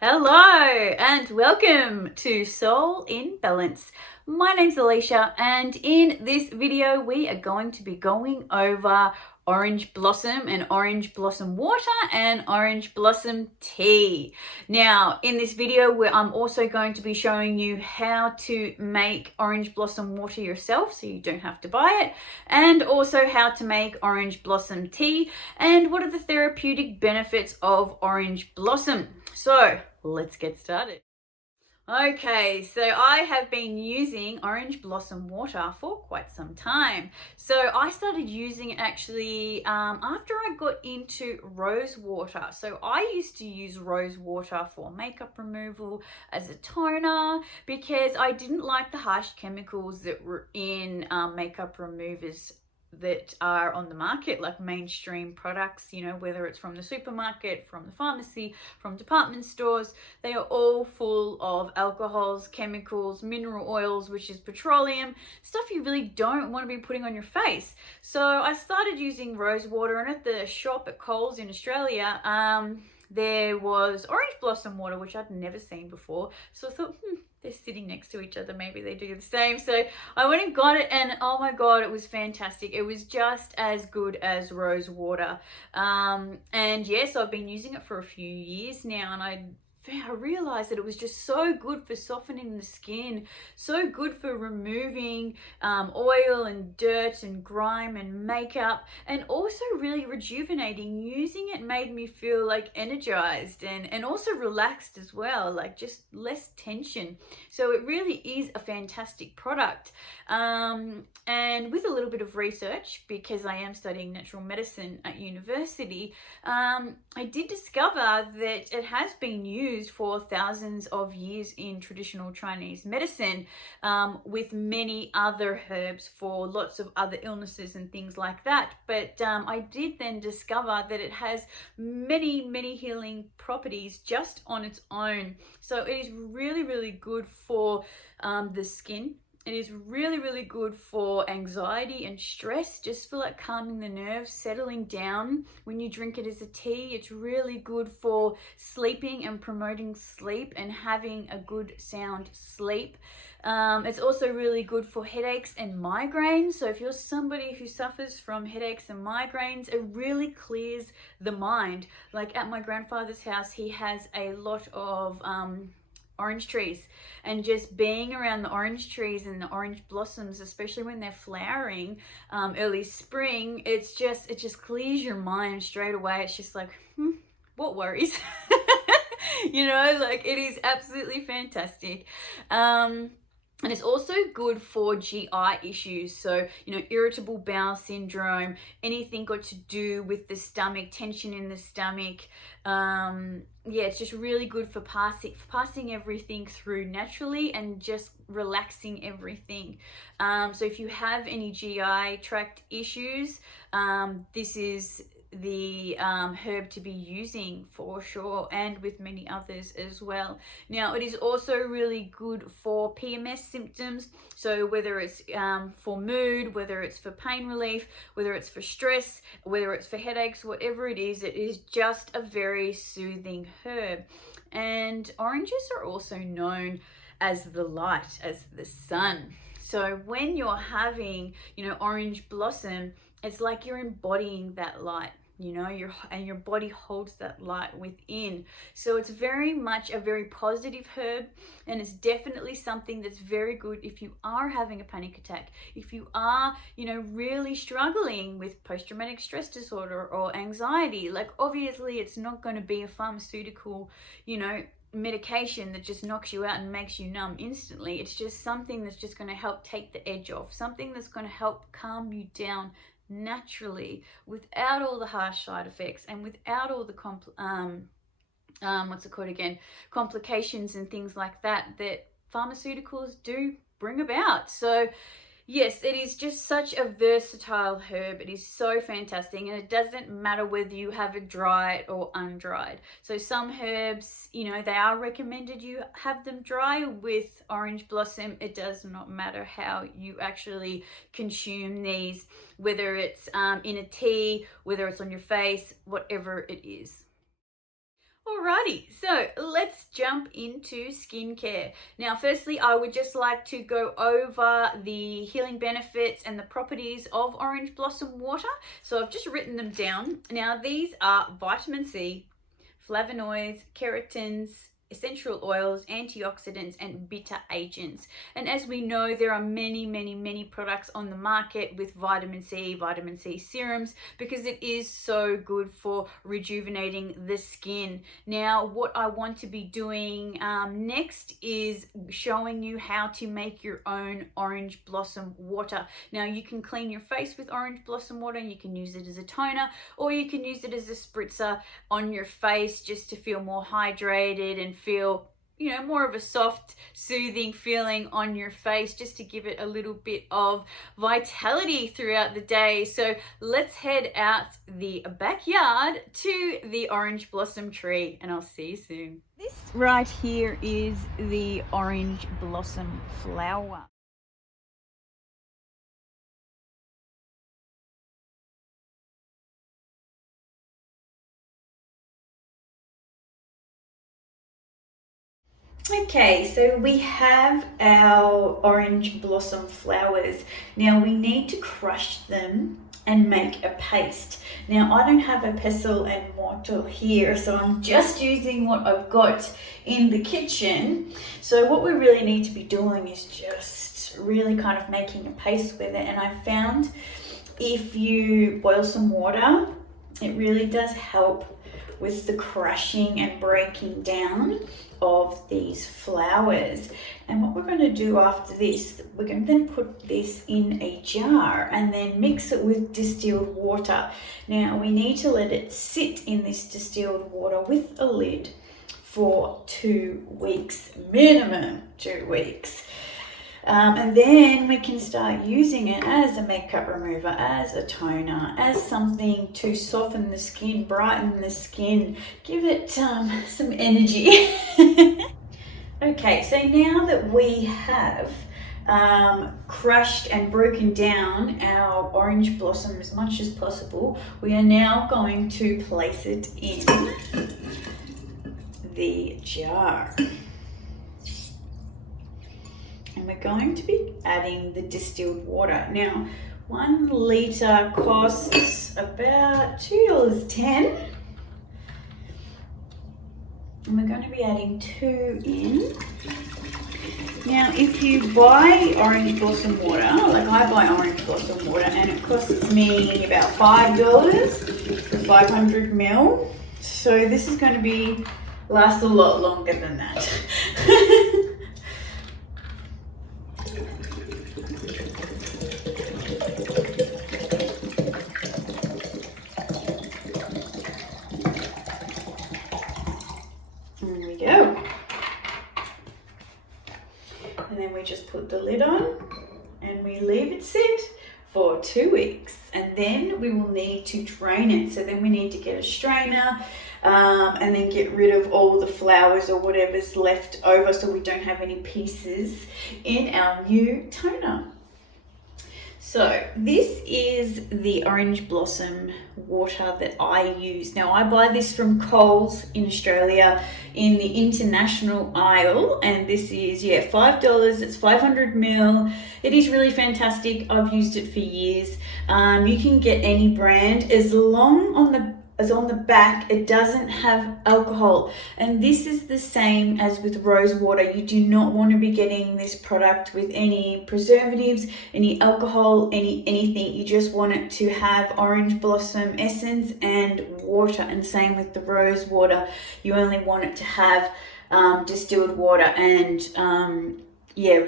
Hello and welcome to Soul in Balance. My name's Alicia, and in this video we are going to be going over orange blossom and orange blossom water and orange blossom tea. Now in this video I'm also going to be showing you how to make orange blossom water yourself so you don't have to buy it, and also how to make orange blossom tea and what are the therapeutic benefits of orange blossom. So let's get started. Okay, so I have been using orange blossom water for quite some time. So I started using it actually after I got into rose water. So I used to use rose water for makeup removal as a toner because I didn't like the harsh chemicals that were in makeup removers that are on the market, like mainstream products, whether it's from the supermarket, from the pharmacy, from department stores. They are all full of alcohols, chemicals, mineral oils, which is petroleum, stuff you really don't want to be putting on your face. So I started using rose water, and at the shop at Coles in Australia, there was orange blossom water, which I'd never seen before. So I thought, they're sitting next to each other, maybe they do the same. So I went and got it, and oh my god, it was fantastic. It was just as good as rose water. And yes, I've been using it for a few years now, and I realized that it was just so good for softening the skin, so good for removing oil and dirt and grime and makeup, and also really rejuvenating. Using it made me feel like energized and also relaxed as well, like just less tension. So it really is a fantastic product. And with a little bit of research, because I am studying natural medicine at university, I did discover that it has been used for thousands of years in traditional Chinese medicine, with many other herbs for lots of other illnesses and things like that. But I did then discover that it has many healing properties just on its own. So it is really good for the skin. It is really good for anxiety and stress, just for like calming the nerves, settling down. When you drink it as a tea, it's really good for sleeping and promoting sleep and having a good sound sleep. It's also really good for headaches and migraines. So if you're somebody who suffers from headaches and migraines, it really clears the mind. Like at my grandfather's house, he has a lot of orange trees, and just being around the orange trees and the orange blossoms, especially when they're flowering early spring, it just clears your mind straight away. It's just like, what worries? Like it is absolutely fantastic. And it's also good for GI issues. So, irritable bowel syndrome, anything got to do with the stomach, tension in the stomach. It's just really good for passing everything through naturally and just relaxing everything. So if you have any GI tract issues, this is the herb to be using for sure, and with many others as well. Now it is also really good for PMS symptoms, so whether it's for mood, whether it's for pain relief, whether it's for stress, whether it's for headaches, whatever it is just a very soothing herb. And oranges are also known as the light, as the sun. So when you're having orange blossom, it's like you're embodying that light. Your body holds that light within. So it's very much a very positive herb, and it's definitely something that's very good if you are having a panic attack, if you are, really struggling with post-traumatic stress disorder or anxiety. Like obviously it's not going to be a pharmaceutical, medication that just knocks you out and makes you numb instantly. It's just something that's just going to help take the edge off, something that's going to help calm you down naturally, without all the harsh side effects and without all the complications and things like that pharmaceuticals do bring about. So yes, it is just such a versatile herb. It is so fantastic, and it doesn't matter whether you have it dried or undried. So some herbs, they are recommended you have them dry. With orange blossom, it does not matter how you actually consume these, whether it's in a tea, whether it's on your face, whatever it is. Alrighty, so let's jump into skincare. Now, firstly, I would just like to go over the healing benefits and the properties of orange blossom water. So I've just written them down. Now, these are vitamin C, flavonoids, keratins, essential oils, antioxidants, and bitter agents. And as we know, there are many products on the market with vitamin C serums, because it is so good for rejuvenating the skin. Now, what I want to be doing next is showing you how to make your own orange blossom water. Now, you can clean your face with orange blossom water, you can use it as a toner, or you can use it as a spritzer on your face just to feel more hydrated and feel, you know, more of a soft, soothing feeling on your face, just to give it a little bit of vitality throughout the day. So let's head out the backyard to the orange blossom tree, and I'll see you soon. This right here is the orange blossom flower. Okay, so we have our orange blossom flowers. Now we need to crush them and make a paste. Now I don't have a pestle and mortar here, so I'm just using what I've got in the kitchen. So what we really need to be doing is just really kind of making a paste with it. And I found if you boil some water, it really does help with the crushing and breaking down of these flowers. And what we're going to do after this, we're going to then put this in a jar and then mix it with distilled water. Now we need to let it sit in this distilled water with a lid for 2 weeks, minimum 2 weeks. And then we can start using it as a makeup remover, as a toner, as something to soften the skin, brighten the skin, give it some energy. Okay, so now that we have crushed and broken down our orange blossom as much as possible, we are now going to place it in the jar. And we're going to be adding the distilled water. Now, 1 litre costs about $2.10. And we're going to be adding 2 in. Now, if you buy orange blossom water, like I buy orange blossom water, and it costs me about $5 for 500 ml. So this is going to last a lot longer than that. There we go. And then we just put the lid on and we leave it sit for 2 weeks, and then we will need to drain it. So then we need to get a strainer and then get rid of all the flowers or whatever's left over, so we don't have any pieces in our new toner. So this is the orange blossom water that I use. Now I buy this from Coles in Australia in the international aisle, and this is $5. It's 500 ml. It is really fantastic. I've used it for years. You can get any brand as long as on the back it doesn't have alcohol, and this is the same as with rose water. You do not want to be getting this product with any preservatives, any alcohol, anything. You just want it to have orange blossom essence and water, and same with the rose water. You only want it to have distilled water and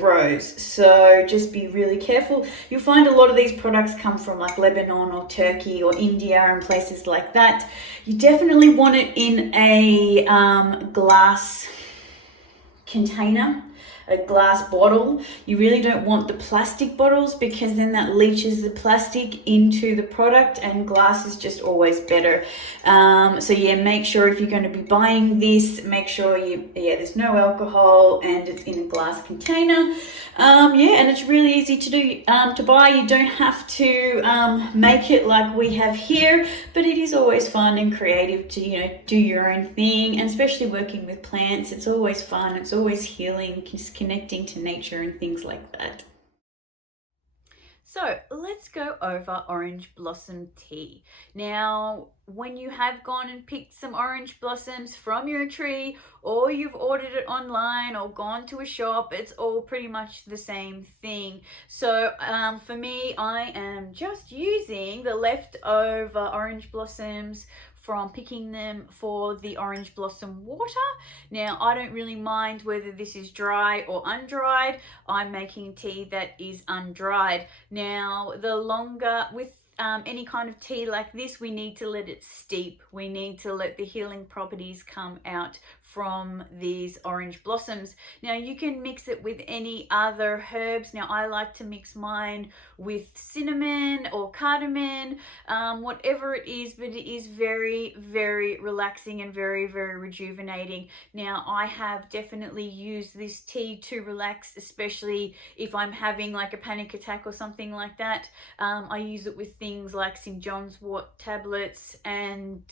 rose. So just be really careful. You'll find a lot of these products come from like Lebanon or Turkey or India and places like that. You definitely want it in a glass container. a glass bottle. You really don't want the plastic bottles because then that leaches the plastic into the product, and glass is just always better. So yeah, make sure if you're going to be buying this, make sure there's no alcohol and it's in a glass container. And it's really easy to do to buy. You don't have to make it like we have here, but it is always fun and creative to do your own thing, and especially working with plants. It's always fun, it's always healing, just connecting to nature and things like that. So let's go over orange blossom tea. Now, when you have gone and picked some orange blossoms from your tree, or you've ordered it online or gone to a shop, it's all pretty much the same thing. So for me, I am just using the leftover orange blossoms from picking them for the orange blossom water. Now, I don't really mind whether this is dry or undried. I'm making tea that is undried. Now, the longer with any kind of tea like this, we need to let it steep. We need to let the healing properties come out from these orange blossoms. Now, you can mix it with any other herbs. Now, I like to mix mine with cinnamon or cardamom, whatever it is, but it is very, very relaxing and very, very rejuvenating. Now, I have definitely used this tea to relax, especially if I'm having like a panic attack or something like that. I use it with things like St. John's wort tablets, and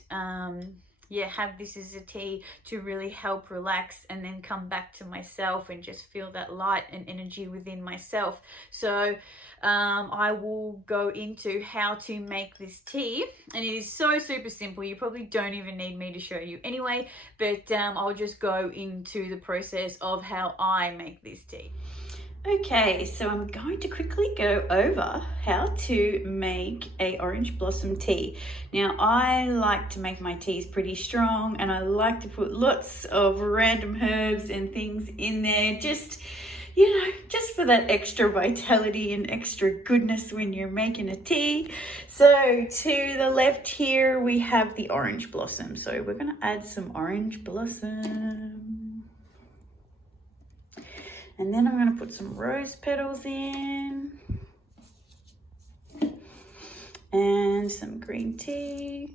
have this as a tea to really help relax and then come back to myself and just feel that light and energy within myself. So I will go into how to make this tea, and it is so super simple. You probably don't even need me to show you anyway, but I'll just go into the process of how I make this tea. Okay, so I'm going to quickly go over how to make a orange blossom tea. Now, I like to make my teas pretty strong, and I like to put lots of random herbs and things in there, just for that extra vitality and extra goodness when you're making a tea. So to the left here, we have the orange blossom. So we're gonna add some orange blossom. And then I'm going to put some rose petals in, and some green tea,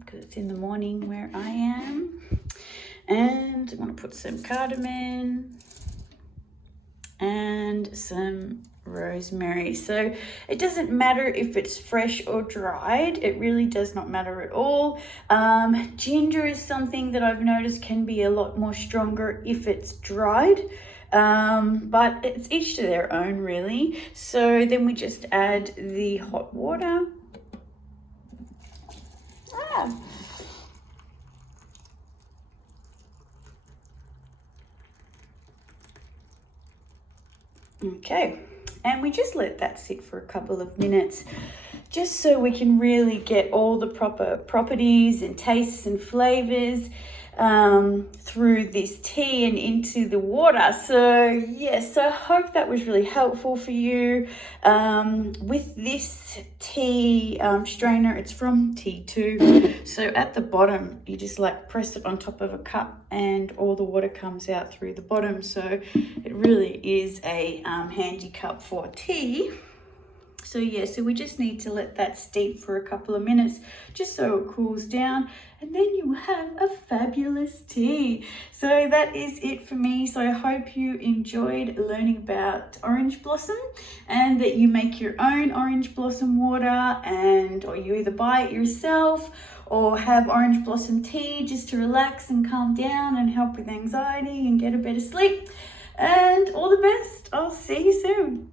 because it's in the morning where I am. And I'm going to put some cardamom and some rosemary. So it doesn't matter if it's fresh or dried, it really does not matter at all. Ginger is something that I've noticed can be a lot more stronger if it's dried, but it's each to their own really. So then we just add the hot water. Okay, and we just let that sit for a couple of minutes, just so we can really get all the proper properties and tastes and flavors through this tea and into the water. So yes, so I hope that was really helpful for you. With this tea strainer, it's from T2. So at the bottom, you just like press it on top of a cup and all the water comes out through the bottom. So it really is a handy cup for tea. So yeah, so we just need to let that steep for a couple of minutes just so it cools down, and then you have a fabulous tea. So that is it for me. So I hope you enjoyed learning about orange blossom, and that you make your own orange blossom water, or you either buy it yourself or have orange blossom tea just to relax and calm down and help with anxiety and get a better sleep. And all the best. I'll see you soon.